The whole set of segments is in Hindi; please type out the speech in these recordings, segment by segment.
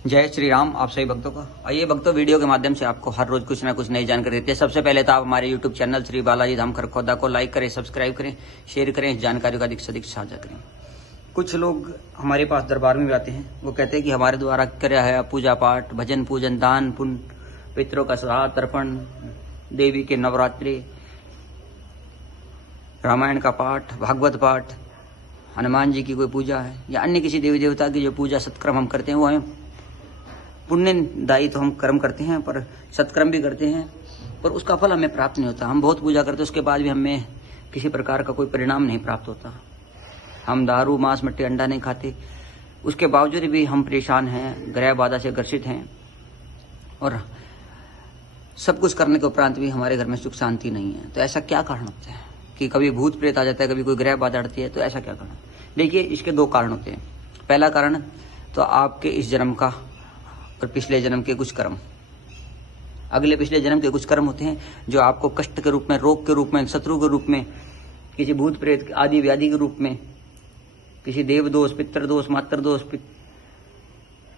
जय श्री राम आप सभी भक्तों का। आइए भक्तों, वीडियो के माध्यम से आपको हर रोज कुछ ना कुछ नई जानकारी देते हैं। सबसे पहले तो आप हमारे यूट्यूब चैनल श्री बालाजी धाम खरखोदा को लाइक करें, सब्सक्राइब करें, शेयर करें, इस जानकारी का अधिक से अधिक साझा करें। कुछ लोग हमारे पास दरबार में भी आते हैं, वो कहते हैं कि हमारे द्वारा क्या है पूजा पाठ, भजन पूजन, दान पुण्य, पितरों का श्राद्ध तर्पण, देवी के नवरात्रि, रामायण का पाठ, भागवत पाठ, हनुमान जी की कोई पूजा है या अन्य किसी देवी देवता की जो पूजा सत्कर्म हम करते हैं, वो हमें पुण्यदायी तो हम कर्म करते हैं पर सत्कर्म भी करते हैं, पर उसका फल हमें प्राप्त नहीं होता। हम बहुत पूजा करते हैं, उसके बाद भी हमें किसी प्रकार का कोई परिणाम नहीं प्राप्त होता। हम दारू, मांस, मट्टी, अंडा नहीं खाते, उसके बावजूद भी हम परेशान हैं, ग्रह बाधा से ग्रसित हैं और सब कुछ करने के उपरांत भी हमारे घर में सुख शांति नहीं है। तो ऐसा क्या कारण होता है कि कभी भूत प्रेत आ जाता है, कभी कोई ग्रह बाधा अड़ती है? तो ऐसा क्या कारण? देखिए, इसके दो कारण होते हैं। पहला कारण तो आपके इस जन्म का और पिछले जन्म के कुछ कर्म, अगले पिछले जन्म के कुछ कर्म होते हैं जो आपको कष्ट के रूप में, रोग के रूप में, शत्रु के रूप में, किसी भूत प्रेत आदि व्याधि के रूप में, किसी देव दोष, पितृ दोष, मातृ दोष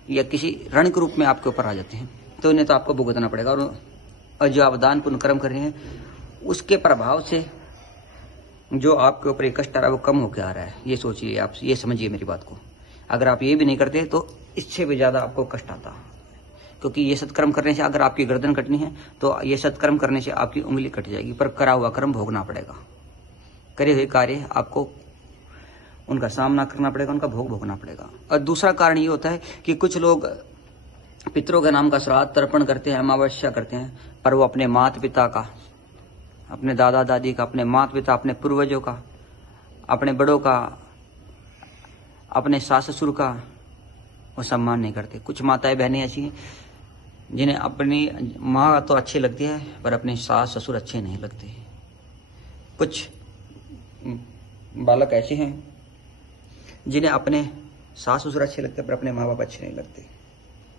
या किसी ऋण के रूप में आपके ऊपर आ जाते हैं। तो इन्हें तो आपको भुगतना पड़ेगा। और जो आप दान पुण्य कर्म कर रहे हैं, उसके प्रभाव से जो आपके ऊपर एक कष्ट आ रहा है वो कम होकर आ रहा है। ये सोचिए, आप ये समझिए मेरी बात को। अगर आप ये भी नहीं करते तो इससे भी ज्यादा आपको कष्ट आता, क्योंकि ये सत्कर्म करने से अगर आपकी गर्दन कटनी है तो ये सत्कर्म करने से आपकी उंगली कट जाएगी, पर करा हुआ कर्म भोगना पड़ेगा। करे हुए कार्य आपको उनका सामना करना पड़ेगा, उनका भोग भोगना पड़ेगा। और दूसरा कारण ये होता है कि कुछ लोग पितरों के नाम का श्राद्ध तर्पण करते हैं, अमावस्या करते हैं, पर वो अपने माता पिता का, अपने दादा दादी का, अपने माता पिता, अपने पूर्वजों का, अपने बड़ों का, अपने सास ससुर का वो सम्मान नहीं करते। कुछ माताएं बहनें ऐसी हैं जिन्हें अपनी माँ तो अच्छी लगती है पर अपने सास ससुर अच्छे नहीं लगते। कुछ बालक ऐसे हैं जिन्हें अपने सास ससुर अच्छे लगते हैं पर अपने माँ बाप अच्छे नहीं लगते,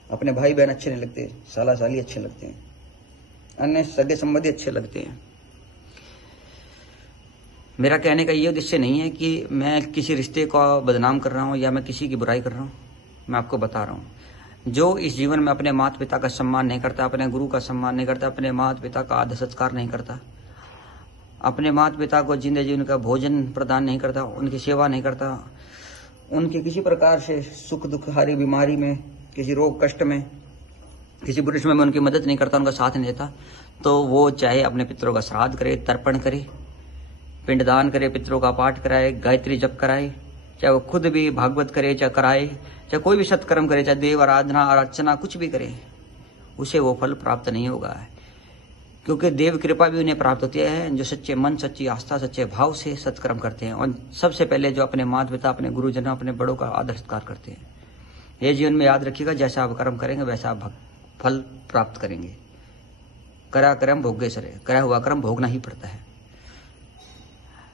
अपने भाई बहन अच्छे नहीं लगते, साला साली अच्छे लगते हैं, अन्य सगे संबंधी अच्छे लगते हैं। मेरा कहने का ये उद्देश्य नहीं है कि मैं किसी रिश्ते को बदनाम कर रहा हूँ या मैं किसी की बुराई कर रहा हूँ। मैं आपको बता रहा हूँ, जो इस जीवन में अपने माता पिता का सम्मान नहीं करता, अपने गुरु का सम्मान नहीं करता, अपने माता पिता का आदर सत्कार नहीं करता, अपने माता पिता को जिंदगी उनका भोजन प्रदान नहीं करता, उनकी सेवा नहीं करता, उनके किसी प्रकार से सुख दुख, हारी बीमारी में, किसी रोग कष्ट में, किसी बुरे समय में उनकी मदद नहीं करता, उनका साथ नहीं देता, तो वो चाहे अपने पितरों का श्राद्ध करे, तर्पण करे, पिंडदान करे, पितरों का पाठ कराए, गायत्री जप कराए, चाहे वो खुद भी भागवत करे, चाहे कराए, चाहे कोई भी सत्कर्म करे, चाहे देव आराधना अर्चना कुछ भी करे, उसे वो फल प्राप्त नहीं होगा। क्योंकि देव कृपा भी उन्हें प्राप्त होती है जो सच्चे मन, सच्ची आस्था, सच्चे भाव से सत्कर्म करते हैं। और सबसे पहले जो अपने माता पिता, अपने गुरुजन, अपने बड़ों का आदर सत्कार करते हैं। ये जीवन में याद रखिएगा, जैसा आप कर्म करेंगे वैसा आप फल प्राप्त करेंगे। करा कर्म भोगे सरे, करा हुआ कर्म भोगना ही पड़ता है।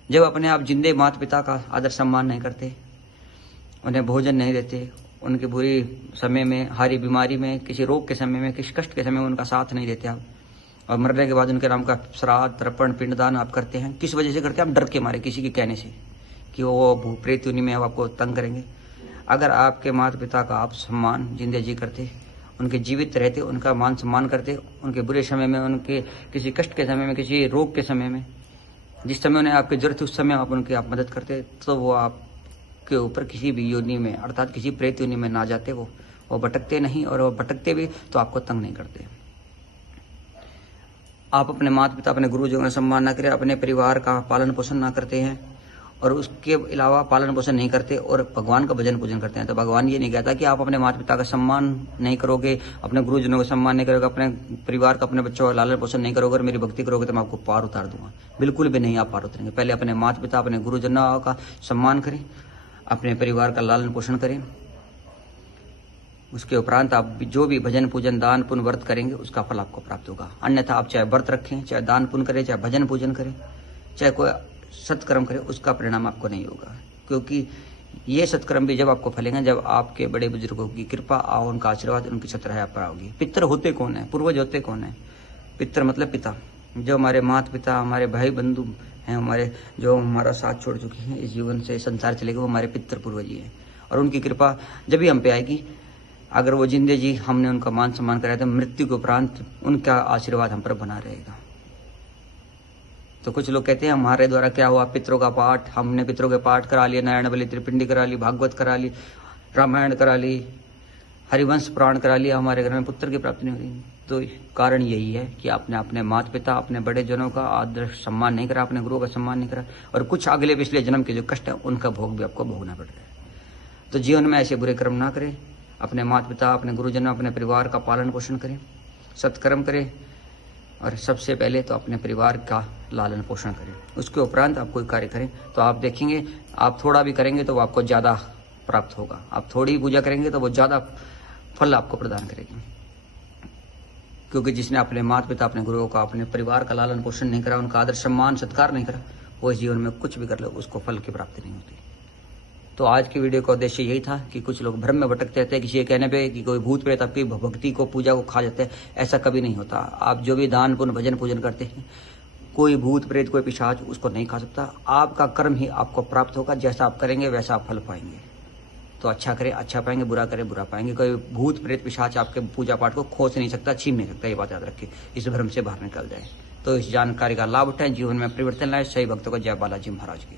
जब अपने आप जिंदे माता पिता का आदर सम्मान नहीं करते, उन्हें भोजन नहीं देते, उनके बुरी समय में, हारी बीमारी में, किसी रोग के समय में, किसी कष्ट के समय में उनका साथ नहीं देते आप, और मरने के बाद उनके नाम का श्राद्ध तर्पण पिंडदान आप करते हैं, किस वजह से करते हैं? आप डर के मारे, किसी के कहने से कि वो भूत प्रेत योनि में आपको तंग करेंगे। अगर आपके माता पिता का आप सम्मान जिंदे जी करते, उनके जीवित रहते, उनका मान सम्मान करते, उनके बुरे समय में, उनके किसी कष्ट के समय में, किसी रोग के समय में, जिस समय उन्हें आपकी जरूरत है उस समय आप उनकी आप मदद करते, तो वो आपके ऊपर किसी भी योनि में, अर्थात किसी प्रेत योनि में ना जाते। वो भटकते नहीं, और वो भटकते भी तो आपको तंग नहीं करते। आप अपने माता पिता, अपने गुरुजनों का सम्मान ना करें, अपने परिवार का पालन पोषण ना करते हैं, और उसके अलावा पालन पोषण नहीं करते और भगवान का भजन पूजन करते हैं, तो भगवान ये नहीं कहता कि आप अपने माता पिता का सम्मान नहीं करोगे, अपने गुरुजनों का सम्मान नहीं करोगे, अपने परिवार का, अपने बच्चों का लालन पोषण नहीं करोगे और मेरी भक्ति करोगे तो मैं आपको पार उतार दूंगा। बिल्कुल भी नहीं, आप पार उतरेंगे। पहले अपने माता पिता, अपने गुरुजनों का सम्मान करें, अपने परिवार का लालन पोषण करें, उसके उपरांत आप जो भी भजन पूजन, दान पुण्य, व्रत करेंगे उसका फल आपको प्राप्त होगा। अन्यथा आप चाहे व्रत रखें, चाहे दान पुण्य करें, चाहे भजन पूजन करें, चाहे कोई सत्कर्म करे, उसका परिणाम आपको नहीं होगा। क्योंकि ये सत्कर्म भी जब आपको फलेंगे जब आपके बड़े बुजुर्गों की कृपा और उनका आशीर्वाद, उनकी सत्रह आप पर आओगी। पितर होते कौन है? पूर्वज होते कौन है? पितर मतलब पिता, जो हमारे माता पिता, हमारे भाई बंधु हैं, हमारे जो हमारा साथ छोड़ चुके हैं, इस जीवन से संसार चले गए, वो हमारे पितर पूर्वज ही हैं। और उनकी कृपा जब भी हम पे आएगी अगर वो जिंदे जी हमने उनका मान सम्मान कराया तो मृत्यु के उपरांत उनका आशीर्वाद हम पर बना रहेगा। तो कुछ लोग कहते हैं हमारे द्वारा क्या हुआ, पितरों का पाठ, हमने पितरों के पाठ करा लिया, नारायण बलि त्रिपिंडी करा ली, भागवत करा ली, रामायण करा ली, हरिवंश पुराण करा लिया, हमारे घर में पुत्र की प्राप्ति नहीं हुई। तो कारण यही है कि आपने अपने माता पिता, अपने बड़े जनों का आदर सम्मान नहीं करा, अपने गुरुओं का सम्मान नहीं करा, और कुछ अगले पिछले जन्म के जो कष्ट है उनका भोग भी आपको भोगना पड़ रहा है। तो जीवन में ऐसे बुरे कर्म ना करें, अपने माता पिता, अपने गुरुजन, अपने परिवार का पालन पोषण करें, सत्कर्म करें, और सबसे पहले तो अपने परिवार का लालन पोषण करें। उसके उपरांत आप कोई कार्य करें तो आप देखेंगे आप थोड़ा भी करेंगे तो वो आपको ज़्यादा प्राप्त होगा, आप थोड़ी पूजा करेंगे तो वो ज़्यादा फल आपको प्रदान करेगी। क्योंकि जिसने अपने माता पिता, अपने गुरुओं का, अपने परिवार का लालन पोषण नहीं करा, उनका आदर सम्मान सत्कार नहीं करा, वो इस जीवन में कुछ भी कर ले उसको फल की प्राप्ति नहीं होती। तो आज की वीडियो का उद्देश्य यही था कि कुछ लोग भ्रम में भटकते रहते हैं किसी के कहने पे कि कोई भूत प्रेत आपकी भक्ति को, पूजा को खा जाते हैं। ऐसा कभी नहीं होता। आप जो भी दान पुण्य भजन पूजन करते हैं, कोई भूत प्रेत, कोई पिशाच उसको नहीं खा सकता। आपका कर्म ही आपको प्राप्त होगा, जैसा आप करेंगे वैसा आप फल पाएंगे। तो अच्छा करें अच्छा पाएंगे, बुरा करें बुरा पाएंगे। कोई भूत प्रेत पिशाच आपके पूजा पाठ को खोज नहीं सकता, छीन नहीं सकता। ये बात याद रखें, इस भ्रम से बाहर निकल जाए। तो इस जानकारी का लाभ उठाएं, जीवन में परिवर्तन लाए। सही भक्तों को जय बालाजी महाराज की।